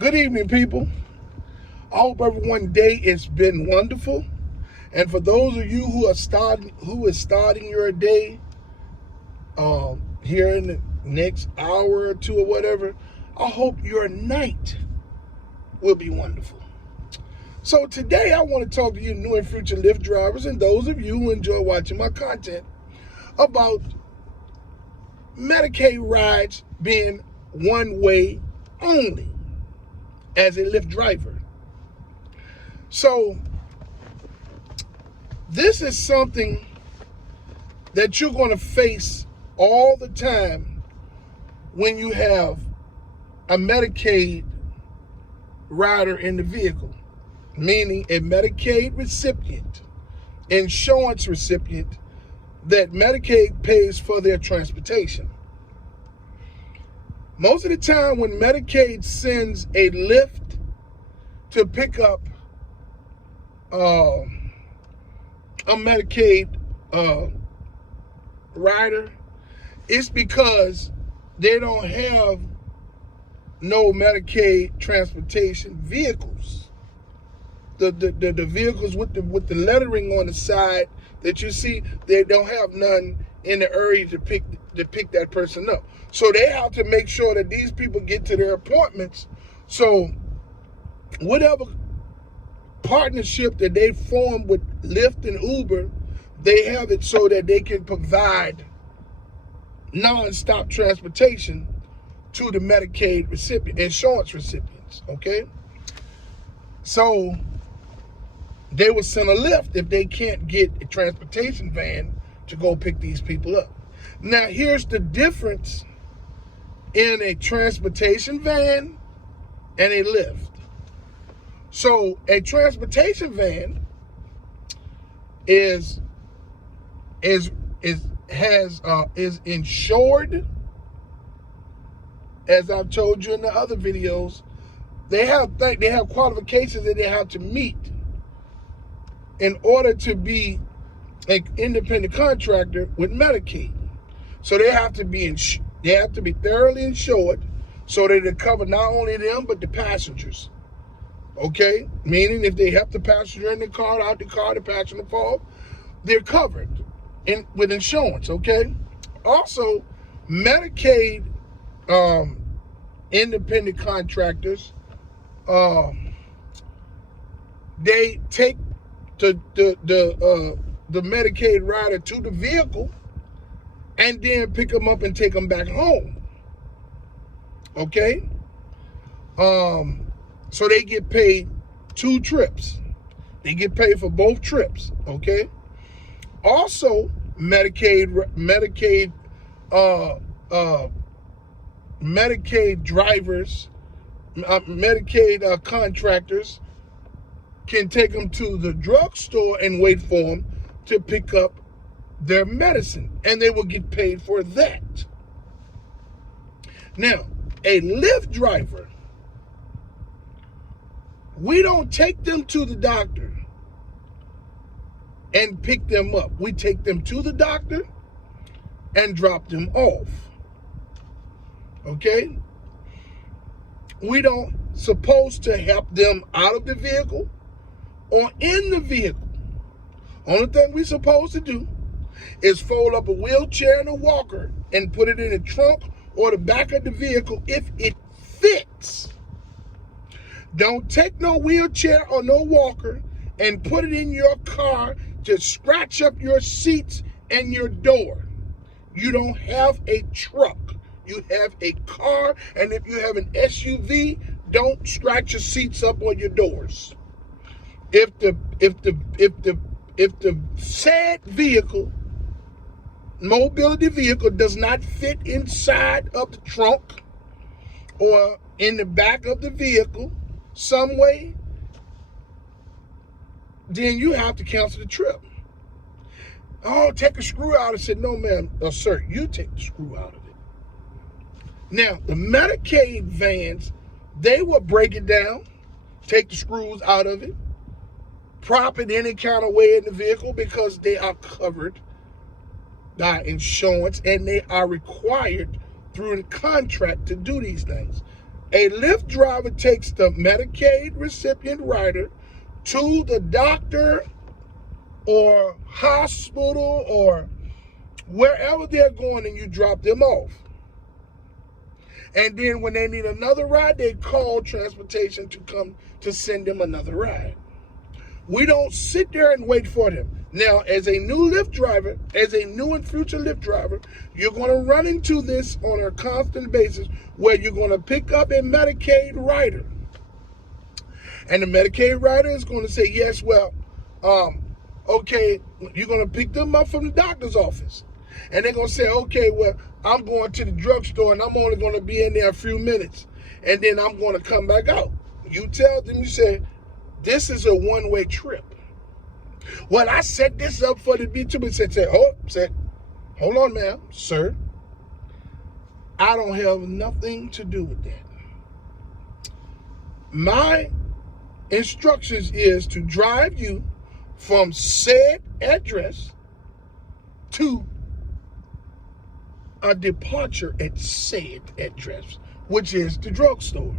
Good evening, people. I hope everyone's day has been wonderful. And for those of you who is starting your day here in the next hour or two or whatever, I hope your night will be wonderful. So today I want to talk to you new and future Lyft drivers and those of you who enjoy watching my content about Medicaid rides being one way only as a Lyft driver. So this is something that you're going to face all the time when you have a Medicaid rider in the vehicle, meaning a Medicaid recipient, insurance recipient that Medicaid pays for their transportation. Most of the time when Medicaid sends a Lyft to pick up a Medicaid rider, it's because they don't have no Medicaid transportation vehicles. The vehicles with the lettering on the side that you see, they don't have none in the area to pick that person up. So they have to make sure that these people get to their appointments. So whatever partnership that they form with Lyft and Uber, they have it so that they can provide non-stop transportation to the Medicaid insurance recipients, okay? So they will send a Lyft if they can't get a transportation van to go pick these people up. Now, here's the difference in a transportation van and a Lyft. So a transportation van is insured. As I've told you in the other videos, they have qualifications that they have to meet in order to be an independent contractor with Medicaid. So they have to be thoroughly insured so that it cover not only them but the passengers. Okay? Meaning if they help the passenger in the car, out the car, the passenger fall, they're covered with insurance, okay? Also, Medicaid independent contractors, they take the Medicaid rider to the vehicle and then pick them up and take them back home. Okay? So they get paid 2 trips. They get paid for both trips, okay? Also, Medicaid drivers, Medicaid contractors can take them to the drugstore and wait for them to pick up their medicine, and they will get paid for that. Now, a Lyft driver, we don't take them to the doctor and pick them up. We take them to the doctor and drop them off. Okay? We don't supposed to help them out of the vehicle or in the vehicle. Only thing we supposed to do is fold up a wheelchair and a walker and put it in the trunk or the back of the vehicle if it fits. Don't take no wheelchair or no walker and put it in your car to scratch up your seats and your door. You don't have a truck. You have a car, and if you have an SUV, don't scratch your seats up or your doors. If the said vehicle, mobility vehicle, does not fit inside of the trunk or in the back of the vehicle some way, then you have to cancel the trip. Oh, take a screw out. I said, no, ma'am. No, sir, you take the screw out of it. Now, the Medicaid vans, they will break it down, take the screws out of it, prop it any kind of way in the vehicle because they are covered by insurance and they are required through the contract to do these things. A Lyft driver takes the Medicaid recipient rider to the doctor or hospital or wherever they're going, and you drop them off. And then when they need another ride, they call transportation to come to send them another ride. We don't sit there and wait for them. Now, as a new Lyft driver, as a new and future Lyft driver, you're going to run into this on a constant basis where you're going to pick up a Medicaid rider. And the Medicaid rider is going to say, yes, well, okay, you're going to pick them up from the doctor's office. And they're going to say, okay, well, I'm going to the drugstore and I'm only going to be in there a few minutes. And then I'm going to come back out. You tell them, you say, this is a one-way trip. Well, I set this up for the B2B. Said, hold on, ma'am, sir. I don't have nothing to do with that. My instructions is to drive you from said address to a departure at said address, which is the drugstore.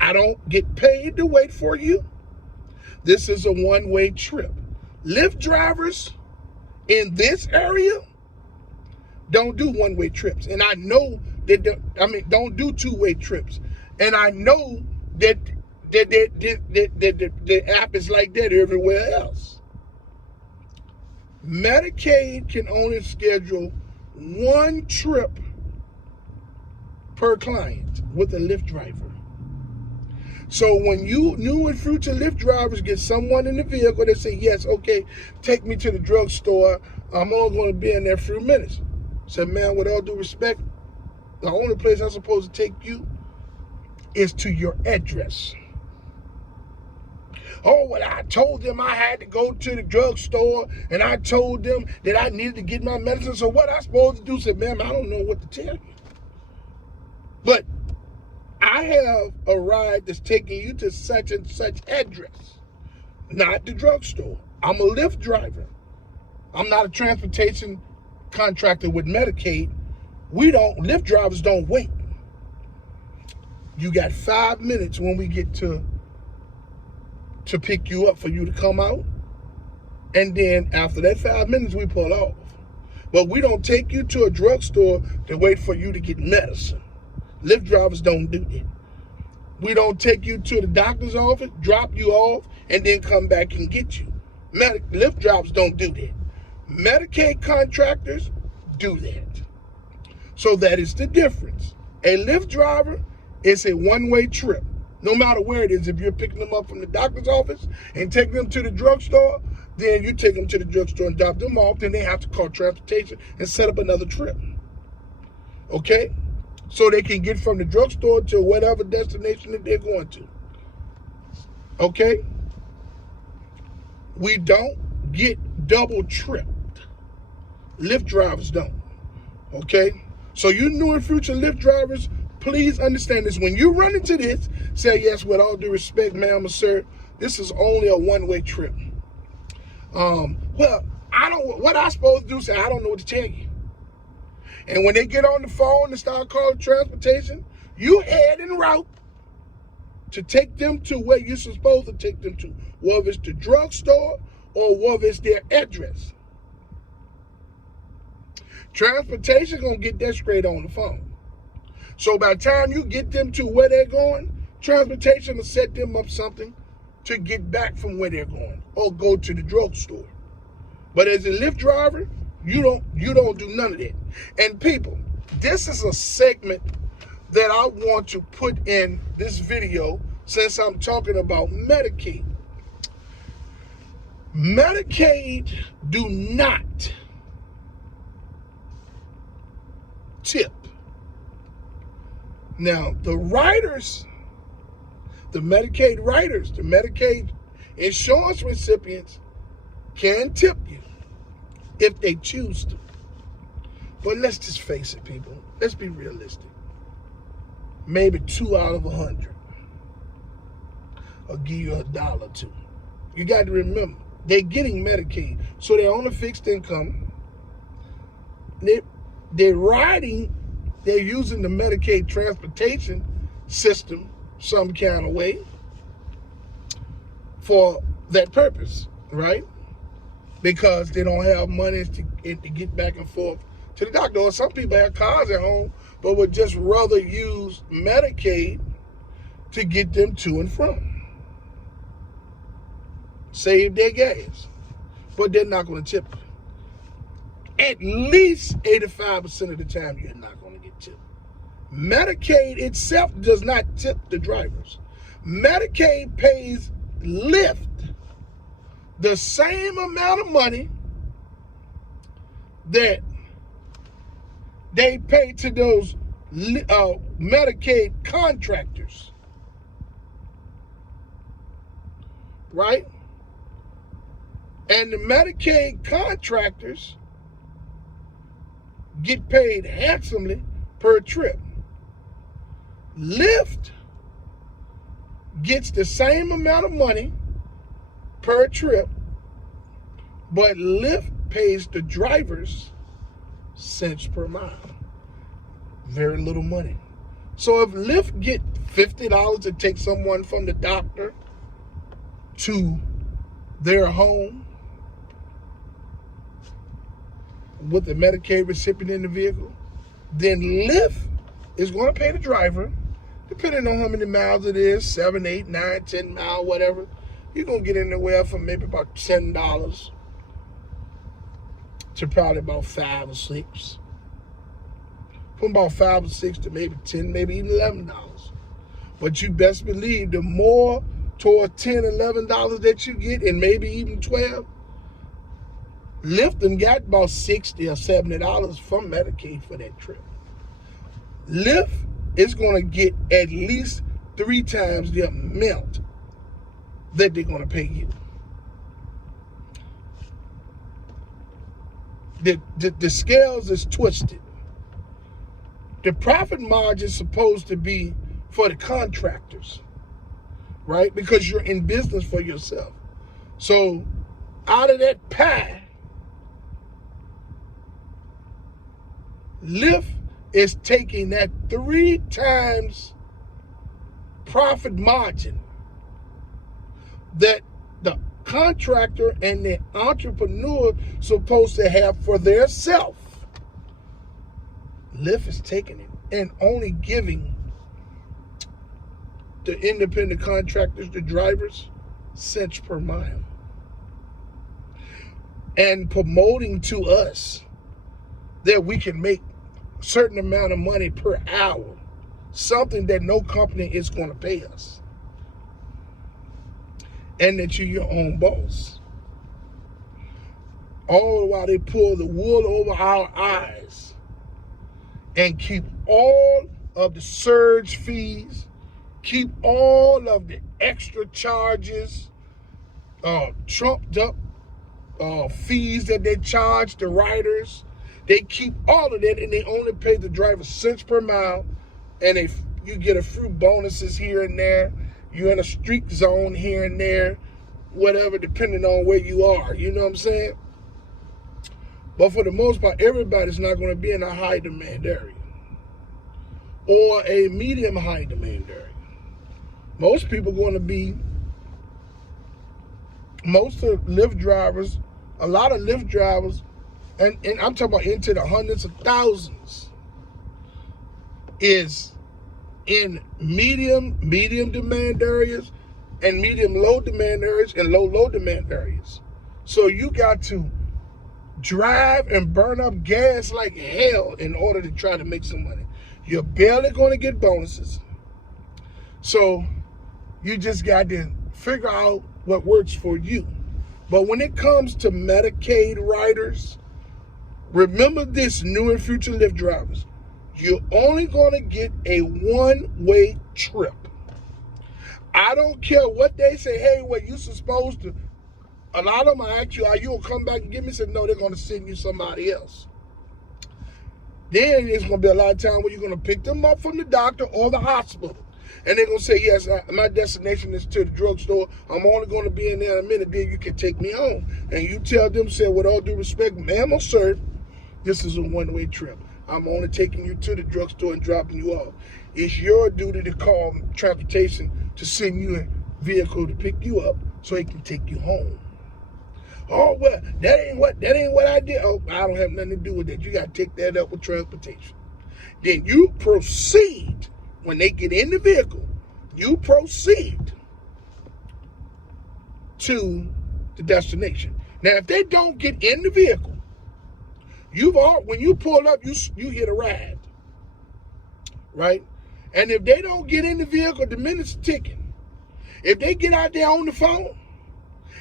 I don't get paid to wait for you. This is a one-way trip. Lyft drivers in this area don't do one-way trips. And I know that, don't do two-way trips. And I know that the app is like that everywhere else. Medicaid can only schedule one trip per client with a Lyft driver. So when you new and future Lyft drivers get someone in the vehicle that say, yes, okay, take me to the drugstore. I'm only going to be in there for a few minutes. Say, man, with all due respect, the only place I'm supposed to take you is to your address. Oh, well, I told them I had to go to the drugstore, and I told them that I needed to get my medicine. So what I supposed to do? Say, ma'am, I don't know what to tell you. But I have a ride that's taking you to such and such address, not the drugstore. I'm a Lyft driver. I'm not a transportation contractor with Medicaid. Lyft drivers don't wait. You got 5 minutes when we get to pick you up for you to come out. And then after that 5 minutes, we pull off. But we don't take you to a drugstore to wait for you to get medicine. Lyft drivers don't do that. We don't take you to the doctor's office, drop you off, and then come back and get you. Lyft drivers don't do that. Medicaid contractors do that. So that is the difference. A Lyft driver is a one-way trip. No matter where it is, if you're picking them up from the doctor's office and taking them to the drugstore, then you take them to the drugstore and drop them off, then they have to call transportation and set up another trip. Okay? So they can get from the drugstore to whatever destination that they're going to. Okay? We don't get double tripped. Lyft drivers don't. Okay? So you new and future Lyft drivers, please understand this. When you run into this, say, yes, with all due respect, ma'am or sir, this is only a one-way trip. Well, what I supposed to do, say, I don't know what to tell you. And when they get on the phone and start calling transportation, you head en route to take them to where you're supposed to take them to, whether it's the drugstore or whether it's their address. Transportation gonna get that straight on the phone. So by the time you get them to where they're going, transportation will set them up something to get back from where they're going or go to the drugstore. But as a Lyft driver, you don't do none of that. And people, this is a segment that I want to put in this video since I'm talking about Medicaid. Medicaid do not tip. Now, the riders, the Medicaid riders, the Medicaid insurance recipients can tip you if they choose to. But let's just face it, people. Let's be realistic. Maybe 2 out of 100 will give you $1 or $2. You got to remember, they're getting Medicaid, so they're on a fixed income. They're using the Medicaid transportation system some kind of way for that purpose, right? Because they don't have money to get back and forth to the doctor. Or some people have cars at home, but would just rather use Medicaid to get them to and from. Save their gas. But they're not going to tip you. At least 85% of the time, you're not going to get tipped. Medicaid itself does not tip the drivers. Medicaid pays Lyft the same amount of money that they pay to those Medicaid contractors, right? And the Medicaid contractors get paid handsomely per trip. Lyft gets the same amount of money per trip, but Lyft pays the drivers cents per mile. Very little money. So if Lyft get $50 to take someone from the doctor to their home with the Medicaid recipient in the vehicle, then Lyft is going to pay the driver, depending on how many miles it is, 7, 8, 9, 10 miles, whatever. You're going to get anywhere from maybe about $10 to probably about 5 or 6. From about 5 or 6 to maybe 10, maybe even $11. But you best believe the more toward $10, $11 that you get, and maybe even 12, Lyft done got about $60 or $70 from Medicaid for that trip. Lyft is going to get at least 3 times the amount that they're going to pay you. The scales is twisted. The profit margin is supposed to be for the contractors, right? Because you're in business for yourself. So out of that pie, Lyft is taking that 3 times profit margin that the contractor and the entrepreneur supposed to have for their self. Lyft is taking it and only giving the independent contractors, the drivers, cents per mile. And promoting to us that we can make a certain amount of money per hour, something that no company is going to pay us. And that you're your own boss. All the while they pull the wool over our eyes and keep all of the surge fees, keep all of the extra charges, trumped up fees that they charge the riders. They keep all of that, and they only pay the driver cents per mile, and you get a few bonuses here and there. You're in a streak zone here and there, whatever, depending on where you are. You know what I'm saying? But for the most part, everybody's not going to be in a high demand area or a medium high demand area. Most people going to be, most of Lyft drivers, a lot of Lyft drivers, and I'm talking about into the hundreds of thousands, is in medium demand areas and medium low demand areas and low demand areas. So you got to drive and burn up gas like hell in order to try to make some money. You're barely going to get bonuses. So you just got to figure out what works for you. But when it comes to Medicaid riders, remember this, new and future Lyft drivers. You're only going to get a one-way trip. I don't care what they say, hey, well, you're supposed to. A lot of them ask you, are you going to come back and get me? Said, no, they're going to send you somebody else. Then there's going to be a lot of time where you're going to pick them up from the doctor or the hospital. And they're going to say, yes, my destination is to the drugstore. I'm only going to be in there in a minute. Then you can take me home. And you tell them, say, with all due respect, ma'am or sir, this is a one-way trip. I'm only taking you to the drugstore and dropping you off. It's your duty to call transportation to send you a vehicle to pick you up so it can take you home. Oh, well, that ain't what I did. Oh, I don't have nothing to do with that. You got to take that up with transportation. Then you proceed, when they get in the vehicle, you proceed to the destination. Now, if they don't get in the vehicle, when you pull up, you hit a ride, right? And if they don't get in the vehicle, the minute's ticking. If they get out there on the phone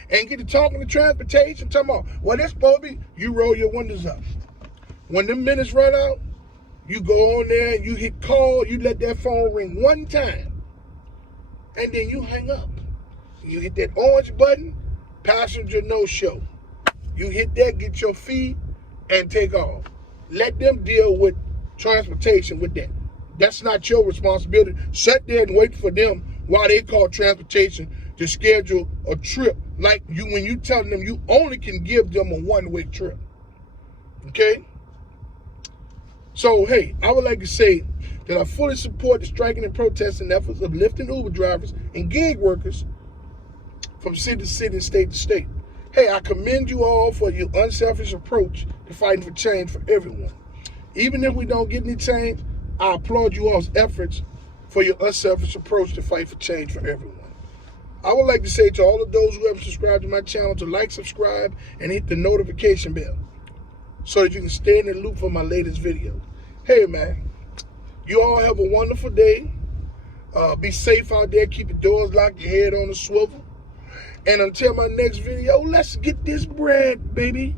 and get to talking to transportation, talking about, well, that's supposed to be, you roll your windows up. When the minutes run out, you go on there, you hit call, you let that phone ring one time, and then you hang up. You hit that orange button, passenger no show. You hit that, get your fee, and take off. Let them deal with transportation with that. That's not your responsibility. Sit there and wait for them while they call transportation to schedule a trip. Like when you tell them you only can give them a one-way trip. Okay? So, hey, I would like to say that I fully support the striking and protesting efforts of Lyft and Uber drivers and gig workers from city to city and state to state. Hey, I commend you all for your unselfish approach to fighting for change for everyone. Even if we don't get any change, I applaud you all's efforts for your unselfish approach to fight for change for everyone. I would like to say to all of those who have subscribed to my channel to like, subscribe, and hit the notification bell so that you can stay in the loop for my latest videos. Hey, man, you all have a wonderful day. Be safe out there. Keep your doors locked, your head on a swivel. And until my next video, let's get this bread, baby.